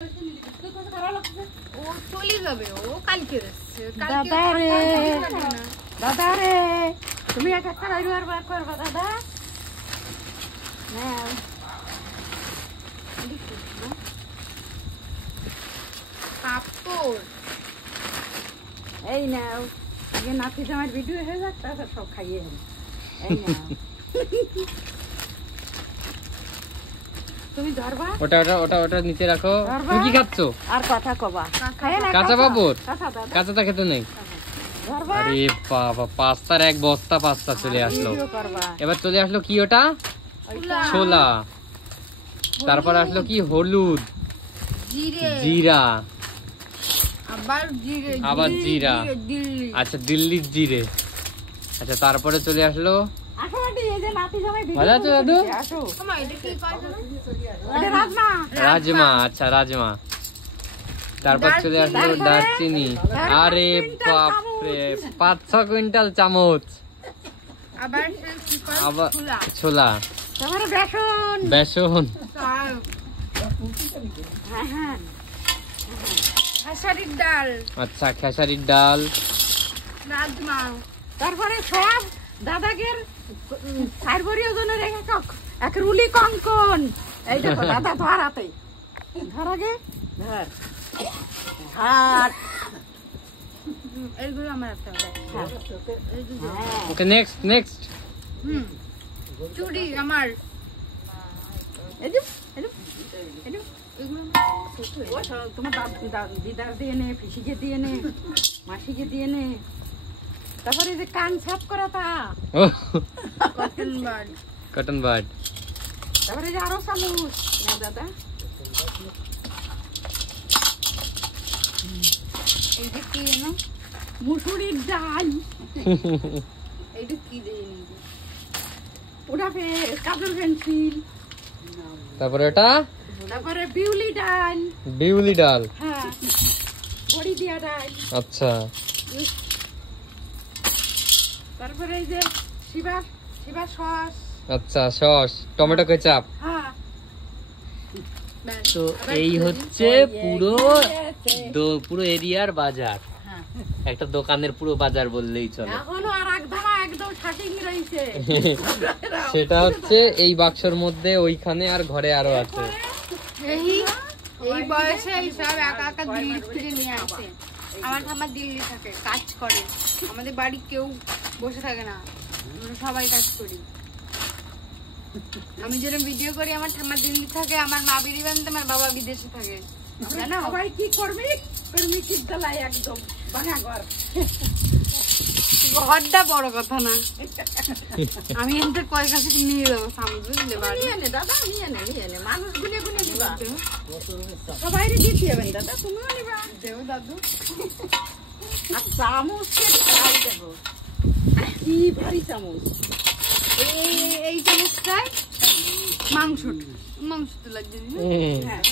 ও চলে যাবে, ও কালকে দাদা রে তুমি একটা খাবার বার করবা দাদা। পাপড় এই নাও, আগে নাতি জামার ভিডিও হয়ে যাক, তারপর সব খাইয়ে এই নাও। তুমি ধরবা, ওটা ওটা ওটা ওটা নিচে রাখো। তুমি কি খাচ্ছো? আর কথা কবা কাঁচা পাপড়? দাদা কাঁচাটা খেতে নেই। ধরবা। আরে বাবা, পাস্তার এক বস্তা পাস্তা চলে আসলো। এবার চলে আসলো কি ওটা? ছোলা। তারপর আসলো কি? হলুদ, জিরা, আবার জিরা। আচ্ছা, দিল্লির জিরে। আচ্ছা, তারপরে চলে আসলো ভালো আছো দাদু? রাজমা। আচ্ছা, রাজমা। তারপর চলে আসলো দারচিনি। আরে বাপরে, 5-6 কুইন্টাল চামচ। আবার ছোলা, বেসন, খেসারির ডাল। আচ্ছা, খেসারির ডাল, রাজমা। তারপরে সব দাদাকে 4 ওজনের এক রুলি কঙ্কন। এই দেখো দাদা ধর হাতে, ধর আগে ধর। এইগুলো আমার একটা ওকে। নেক্সট নেক্সট চুড়ি আমার। তোমার দিদার দিয়ে নে, পিসিকে দিয়ে নে, মাসিকে দিয়ে নে। তারপরে যে কান সাফ করা তা কটন বাড। Cotton bud. তারপরে যে আরো চামচ না দাদা। এইটা কি না? মুসুরির ডাল। এইটা কি দিয়ে ওটা কাজল পেন্সিল। তারপরে ওটা তারপরে বিউলি ডাল। বিউলি ডাল। হ্যাঁ, বড়ি দিয়া ডাল। আচ্ছা, তারপরে এই যে শিবা সস। আচ্ছা, সস, টমেটো কেচাপ। হ্যাঁ, তো এই হচ্ছে পুরো এরিয়ার বাজার। একটা দোকানের পুরো বাজার বললেই চলে। এখনো আর একদম শাকিং রইছে। সেটা হচ্ছে এই বাক্সর মধ্যে, ওইখানে আর ঘরে আরো আছে। এই বয়সে এই সব একা একা দিল্লি থেকে নিয়ে আসে। আমার ঠাম্মা দিল্লি থাকে, কাজ করে। আমাদের বাড়ি কেউ বসে থাকে না, আমরা সবাই কাজ করি। আমি যেরকম ভিডিও করি, আমার ঠাম্মা দিল্লি থাকে, আমার মা বিড়ি বানতে, আমার বাবা বিদেশে থাকে। জানো সবাই কি করবি? চিন্তালাই একদম ভাঙা ঘর। ঘরটা বড় কথা না, আমি এনতে কয় কাছে নিয়ে যাবো সামনে, বুঝলে? নিয়ে নে দাদা, নিয়ে নে। মানুষ গুনে দিবা, সবাই দিতে হবে দাদা, তুমিও নিবা। দেও দাদু। আর চামচ দেবো, কি ভারী চামচ। এই চামচটায় মাংস তো লাগছে। হ্যাঁ,